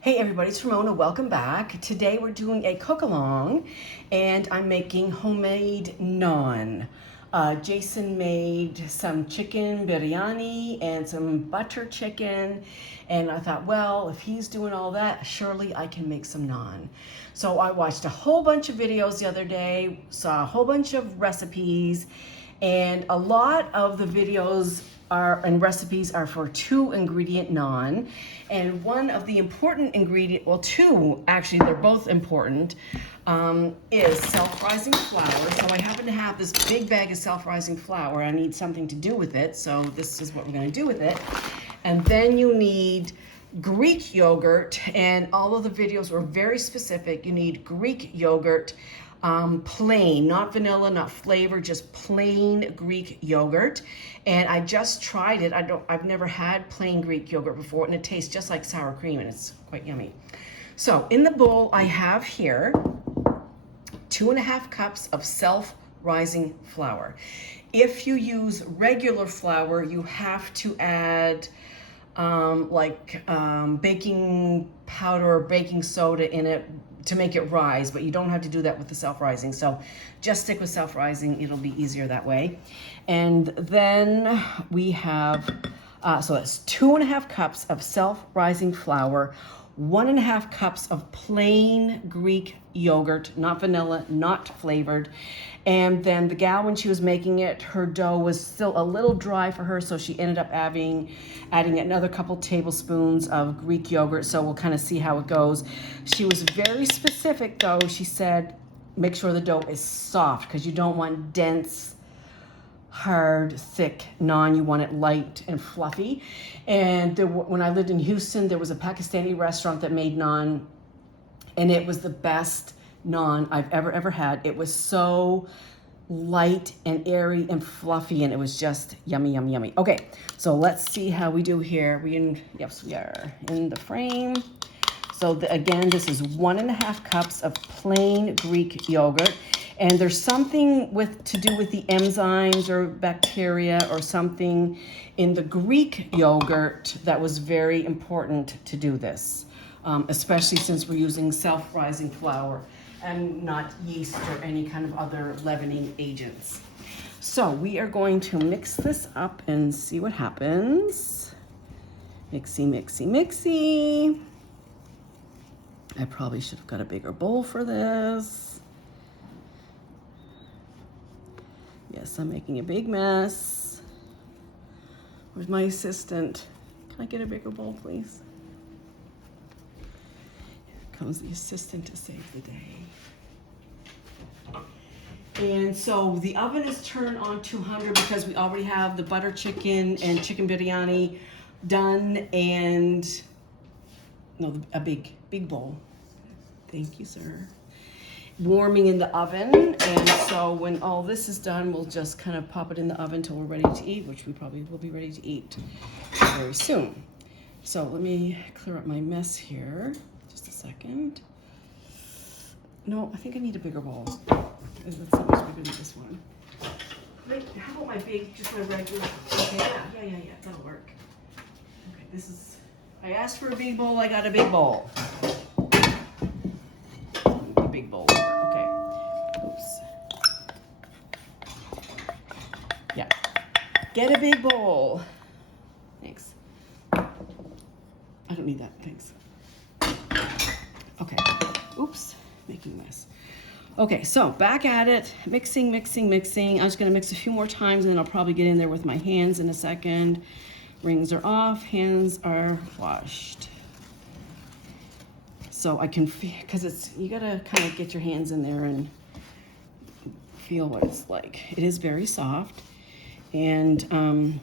Hey everybody, it's Ramona. Welcome back. Today we're doing a cook-along and I'm making homemade naan. Jason made some chicken biryani and some butter chicken, and I thought, well, if he's doing all that, surely I can make some naan. So I watched a whole bunch of videos the other day, saw a whole bunch of recipes, and a lot of the videos and recipes are for 2-ingredient naan, and one of the important ingredient, well, two actually, they're both important, is self-rising flour. So I happen to have this big bag of self-rising flour. I need something to do with it, so this is what we're going to do with it. And then you need Greek yogurt, and all of the videos were very specific. You need Greek yogurt, plain, not vanilla, not flavored, just plain Greek yogurt. And I just tried it. I've never had plain Greek yogurt before, and it tastes just like sour cream, and it's quite yummy. So in the bowl I have here 2.5 cups of self-rising flour. If you use regular flour, you have to add baking powder or baking soda in it to make it rise, but you don't have to do that with the self-rising. So just stick with self-rising, it'll be easier that way. And then we have, so that's 2.5 cups of self-rising flour, 1.5 cups of plain Greek yogurt, not vanilla, not flavored. And then the gal, when she was making it, her dough was still a little dry for her, so she ended up adding another couple tablespoons of Greek yogurt. So we'll kind of see how it goes. She was very specific though. She said, make sure the dough is soft, because you don't want dense, hard, thick naan. You want it light and fluffy. And when I lived in Houston, there was a Pakistani restaurant that made naan, and it was the best naan I've ever had. It was so light and airy and fluffy, and it was just yummy, yummy, yummy. Okay, so let's see how we do here. Yes, we are in the frame. So again, this is 1.5 cups of plain Greek yogurt. And there's something to do with the enzymes or bacteria or something in the Greek yogurt that was very important to do this, especially since we're using self-rising flour and not yeast or any kind of other leavening agents. So we are going to mix this up and see what happens. Mixy, mixy, mixy. I probably should have got a bigger bowl for this. Yes, I'm making a big mess. Where's my assistant? Can I get a bigger bowl, please? Here comes the assistant to save the day. And so the oven is turned on 200 because we already have the butter chicken and chicken biryani done, and a big bowl. Thank you, sir. Warming in the oven, and so when all this is done, we'll just kind of pop it in the oven till we're ready to eat, which we probably will be ready to eat very soon. So let me clear up my mess here. Just a second. No, I think I need a bigger bowl. That's not much bigger than this one. Wait, how about my big, just my regular? Okay, yeah, that'll work. Okay, I asked for a big bowl, I got a big bowl. Big bowl. Okay. Oops. Yeah. Get a big bowl. Thanks. I don't need that. Thanks. Okay. Oops. Making a mess. Okay, so back at it. Mixing, mixing, mixing. I'm just going to mix a few more times, and then I'll probably get in there with my hands in a second. Rings are off. Hands are washed. So I can feel, because you gotta kind of get your hands in there and feel what it's like. It is very soft, and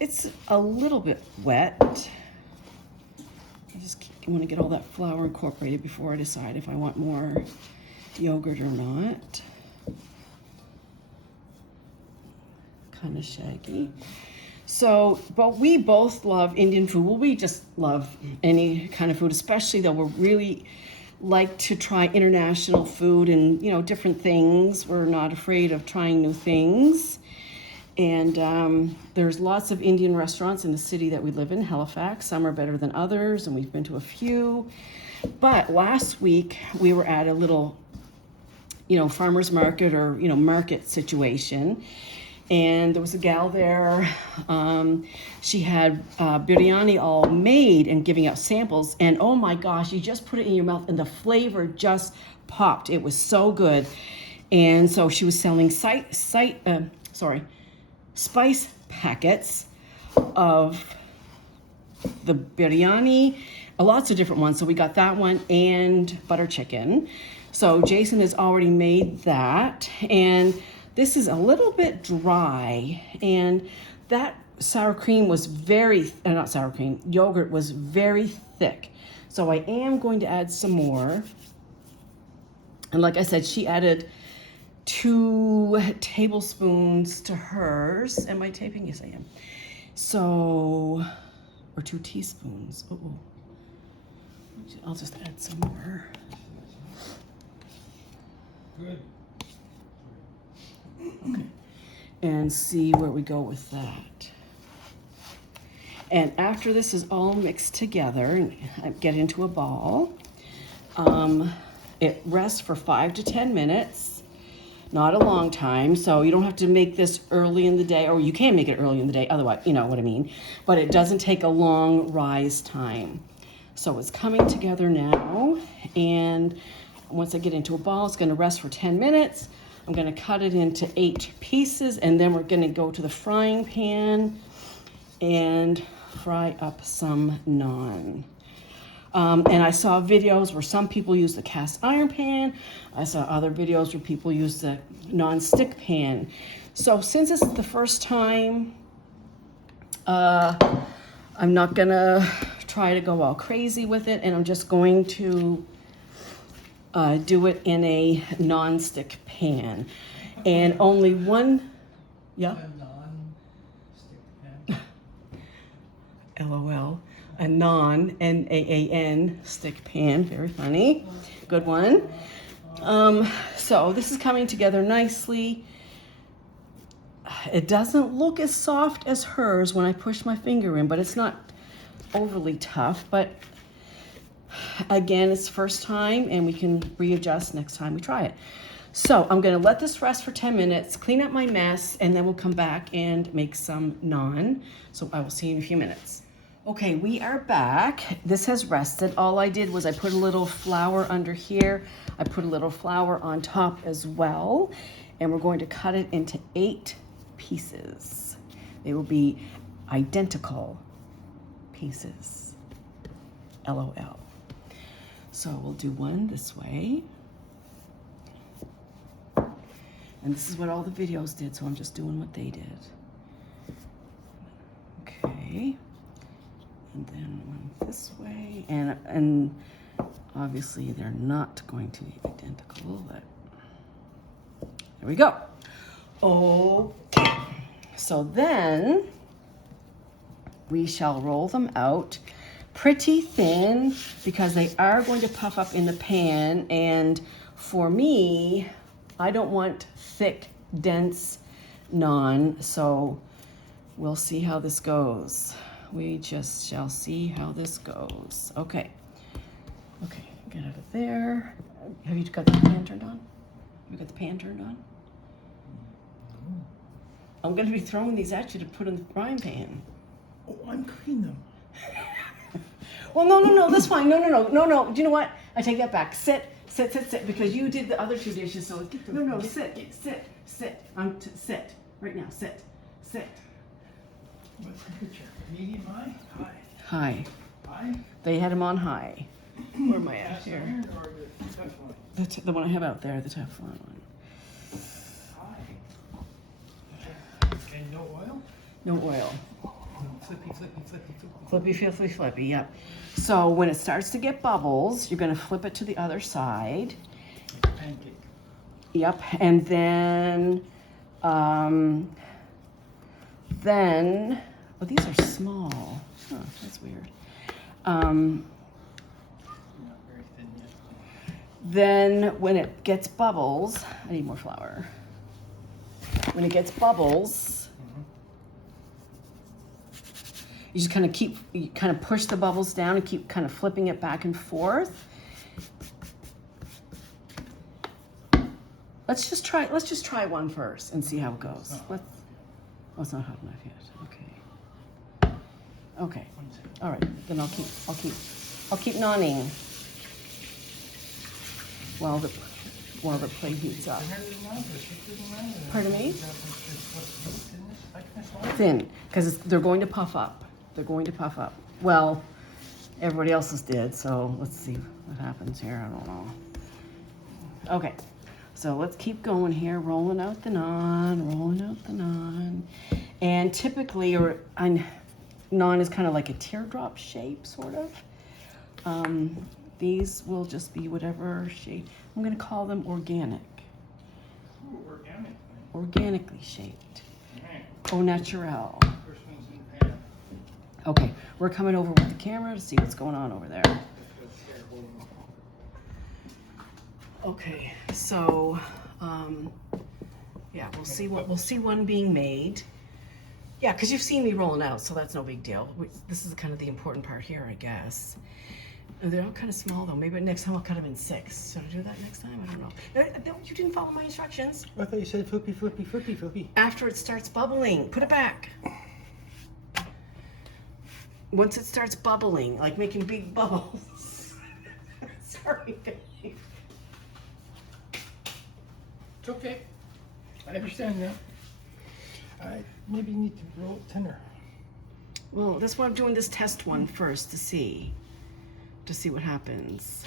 it's a little bit wet. I just want to get all that flour incorporated before I decide if I want more yogurt or not. Kind of shaggy. So, but we both love Indian food. Well, we just love any kind of food, especially though we're really like to try international food and, different things. We're not afraid of trying new things. And there's lots of Indian restaurants in the city that we live in, Halifax. Some are better than others, and we've been to a few. But last week we were at a little, farmer's market or, market situation. And there was a gal there. She had biryani all made and giving out samples. And oh my gosh, you just put it in your mouth and the flavor just popped. It was so good. And so she was selling spice packets of the biryani, lots of different ones. So we got that one and butter chicken. So Jason has already made that. And this is a little bit dry. And that sour cream was yogurt was very thick. So I am going to add some more. And like I said, she added 2 tablespoons to hers. Am I taping? Yes, I am. So, or 2 teaspoons. Oh, I'll just add some more. Good. Okay. And see where we go with that. And after this is all mixed together, and I get into a ball, it rests for 5 to 10 minutes. Not a long time, so you don't have to make this early in the day, or you can make it early in the day, otherwise, you know what I mean. But it doesn't take a long rise time. So it's coming together now, and once I get into a ball, it's gonna rest for 10 minutes. I'm gonna cut it into 8 pieces, and then we're gonna go to the frying pan and fry up some naan. And I saw videos where some people use the cast iron pan. I saw other videos where people use the non-stick pan. So since it's the first time, I'm not gonna try to go all crazy with it, and I'm just going to do it in a non-stick pan. And only one, yeah? A non-stick pan. LOL. A naan, N-A-A-N, stick pan. Very funny. Good one. So this is coming together nicely. It doesn't look as soft as hers when I push my finger in, but it's not overly tough. But again, it's first time, and we can readjust next time we try it. So I'm gonna let this rest for 10 minutes, clean up my mess, and then we'll come back and make some naan. So I will see you in a few minutes. Okay, we are back. This has rested. All I did was I put a little flour under here. I put a little flour on top as well. And we're going to cut it into 8 pieces. They will be identical pieces. LOL. So we'll do one this way. And this is what all the videos did, so I'm just doing what they did. Okay. And then one this way, and obviously they're not going to be identical, but there we go. Okay, so then we shall roll them out pretty thin because they are going to puff up in the pan, and for me, I don't want thick, dense naan, so we'll see how this goes. We just shall see how this goes. Okay, get out of there. Have you got the pan turned on? Have you got the pan turned on? I'm gonna be throwing these at you to put in the frying pan. Oh, I'm cooking them. Well, no, that's fine. No. Do you know what? I take that back. Sit, because you did the other 2 dishes, so no, sit. Sit. Right now, sit. What temperature? Medium, high? High. High? They had them on high. Where am I at Cast here? iron or the Teflon? The one I have out there, the Teflon one. High. And no oil? No oil. Flippy. Yep. So when it starts to get bubbles, you're going to flip it to the other side. Like a pancake. Yep. And then, oh, these are small. Huh, that's weird. Not very thin yet. Then when it gets bubbles, I need more flour. When it gets bubbles, You just kind of you kind of push the bubbles down and keep kind of flipping it back and forth. Let's just try one first and see how it goes. It's not hot enough yet. Okay. Okay. All right. Then I'll keep nonning while the plate heats up. Pardon me? Thin, because they're going to puff up. They're going to puff up. Well, everybody else's did, so let's see what happens here. I don't know. Okay, so let's keep going here, rolling out the naan. And typically, naan is kind of like a teardrop shape, sort of. These will just be whatever shape. I'm going to call them organic. Ooh, organic. Organically shaped. Right. Au naturel. First one's in the pan. Okay, we're coming over with the camera to see what's going on over there. Okay, so yeah, we'll see one being made. Yeah, because you've seen me rolling out, so that's no big deal. This is kind of the important part here, I guess. And they're all kind of small though. Maybe next time I'll cut them in 6. Should I do that next time? I don't know. No, you didn't follow my instructions. I thought you said flippy, flippy, flippy, flippy. After it starts bubbling, put it back. Once it starts bubbling, like making big bubbles. Sorry, babe. It's okay. I understand that. I maybe need to roll it thinner. Well, that's why I'm doing this test one first to see what happens.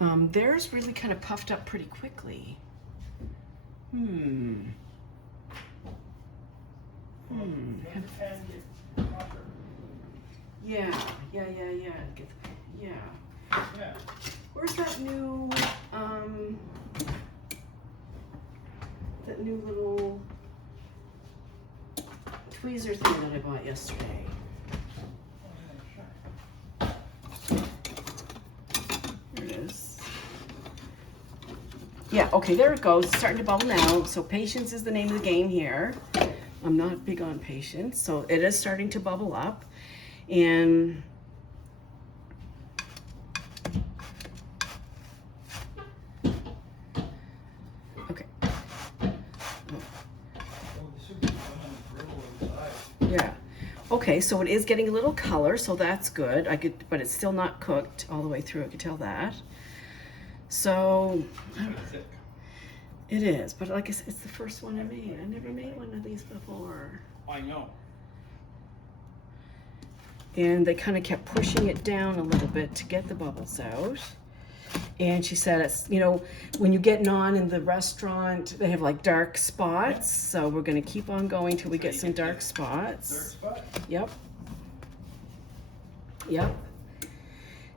Theirs really kind of puffed up pretty quickly. Yeah. Yeah. Where's that new little tweezer thing that I bought yesterday? There it is. Yeah, okay, there it goes. It's starting to bubble now. So patience is the name of the game here. I'm not big on patience. So it is starting to bubble up. And okay. Yeah. Okay, so it is getting a little color, so that's good. But it's still not cooked all the way through. I could tell that. So it is, but like I said, it's the first one I made. I never made one of these before. I know. And they kind of kept pushing it down a little bit to get the bubbles out. And she said, it's, you know, when you get naan in the restaurant, they have like dark spots. So we're going to keep on going till we get some dark spots. Dark spot? Yep.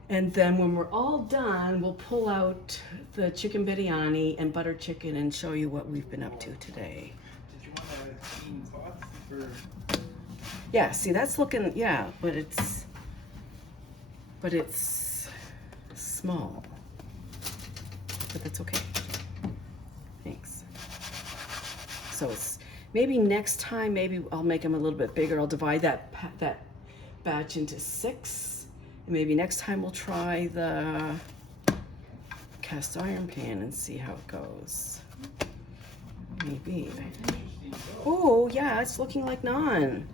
And then when we're all done, we'll pull out the chicken biryani and butter chicken and show you what we've been up to today. Did you want a clean cloth for... Yeah, see, that's looking, yeah, but it's small. But that's okay. Thanks. So it's, maybe next time, maybe I'll make them a little bit bigger. I'll divide that batch into 6. And maybe next time we'll try the cast iron pan and see how it goes. Maybe. Oh, yeah, it's looking like naan.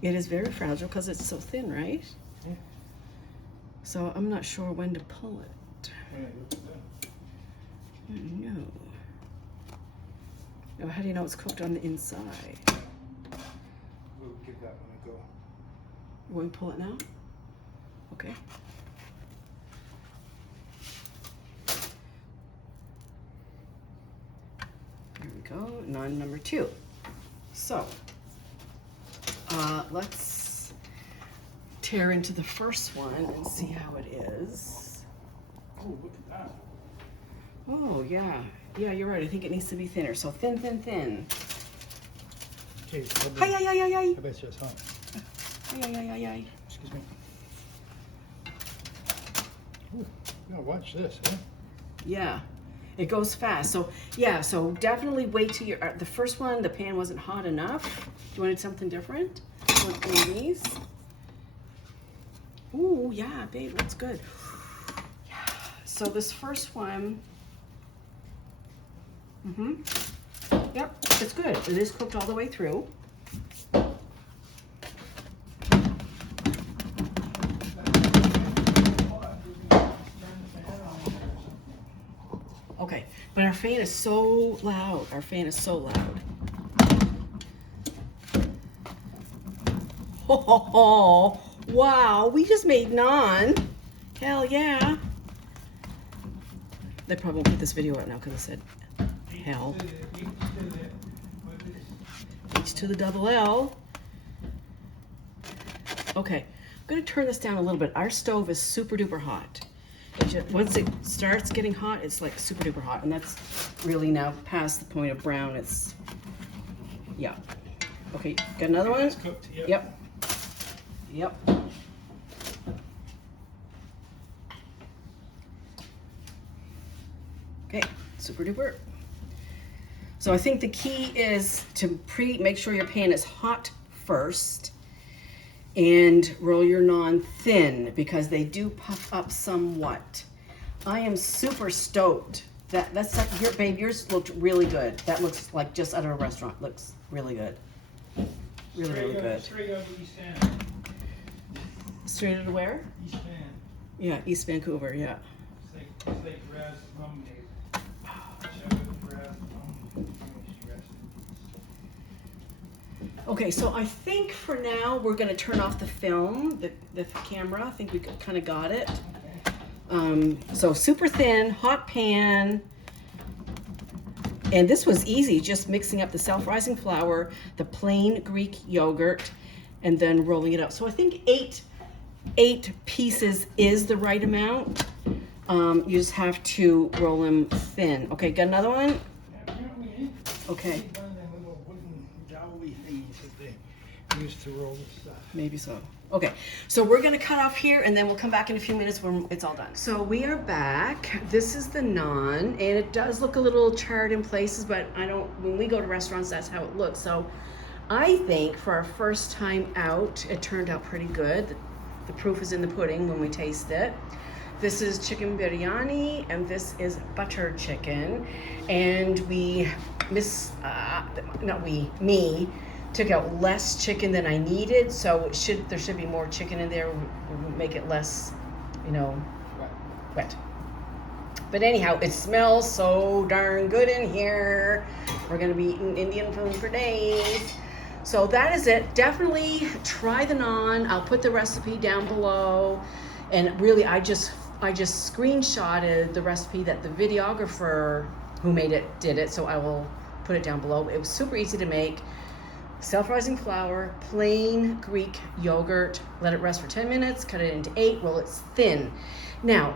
It is very fragile because it's so thin, right? Yeah. So I'm not sure when to pull it. No. Oh, how do you know it's cooked on the inside? We'll give that one a go. You want to pull it now? Okay. There we go, naan number 2. So, let's tear into the first one and see how it is. Oh, look at that. Oh, yeah. Yeah, you're right. I think it needs to be thinner. So thin. Okay, Hi. I bet you it's hot. Hi. Excuse me. Ooh, now watch this, huh? Yeah. It goes fast. So yeah, so definitely wait till you're, the first one, the pan wasn't hot enough. Do you want something different? You want one of these? Ooh, yeah, babe, that's good. Yeah. So this first one, yep, it's good. It is cooked all the way through. Okay, but our fan is so loud. Our fan is so loud. Oh, wow, we just made naan. Hell yeah. They probably won't put this video out now because I said hell. H to the double L. Okay, I'm gonna turn this down a little bit. Our stove is super duper hot. Once it starts getting hot, it's like super duper hot, and that's really now past the point of brown. It's, yeah. Okay, got another one? It's cooked, Yep. Yep. Okay, super duper. So I think the key is to make sure your pan is hot first, and roll your naan thin because they do puff up somewhat. I am super stoked. That's like babe, yours looked really good. That looks like just out of a restaurant. Looks really good. Really good. Straight out of East Van. Straight out of where? East Van. Yeah, East Vancouver, yeah. It's like Raz Mum days. Shout out to Raz Mum. She rested. Okay, so I think for now we're gonna turn off the film, the camera. I think we kind of got it. So super thin, hot pan. And this was easy, just mixing up the self-rising flour, the plain Greek yogurt, and then rolling it up. So I think eight pieces is the right amount. You just have to roll them thin. Okay, got another one? Okay. One of them little wooden dowelly things that they use to roll the stuff. Maybe so. Okay, so we're gonna cut off here and then we'll come back in a few minutes when it's all done. So we are back. This is the naan, and it does look a little charred in places, but when we go to restaurants, that's how it looks. So I think for our first time out, it turned out pretty good. The proof is in the pudding when we taste it. This is chicken biryani, and this is butter chicken. And me took out less chicken than I needed, so there should be more chicken in there. We'll make it less, wet. But anyhow, it smells so darn good in here. We're gonna be eating Indian food for days. So that is it. Definitely try the naan. I'll put the recipe down below. And really, I just screenshotted the recipe that the videographer who made it did it, so I will put it down below. It was super easy to make. Self-rising flour, plain Greek yogurt, let it rest for 10 minutes, cut it into 8, roll it thin. Now,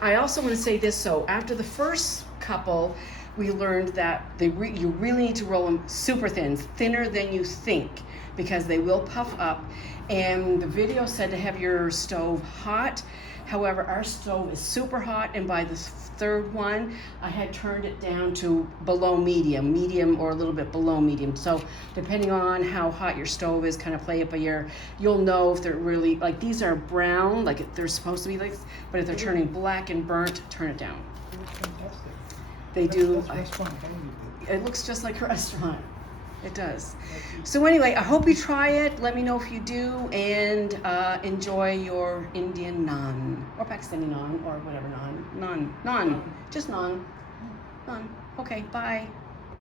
I also want to say this, so after the first couple, we learned that you really need to roll them super thin, thinner than you think, because they will puff up. And the video said to have your stove hot. However, our stove is super hot, and by the third one, I had turned it down to below medium or a little bit below medium. So depending on how hot your stove is, kind of play it by ear. You'll know if they're really, like these are brown, like they're supposed to be like, but if they're turning black and burnt, turn it down. It was fantastic. They do. That's restaurant only. It looks just like a restaurant. It does. So anyway, I hope you try it. Let me know if you do, and enjoy your Indian naan or Pakistani naan or whatever naan. Naan. Just naan. Naan. Okay, bye.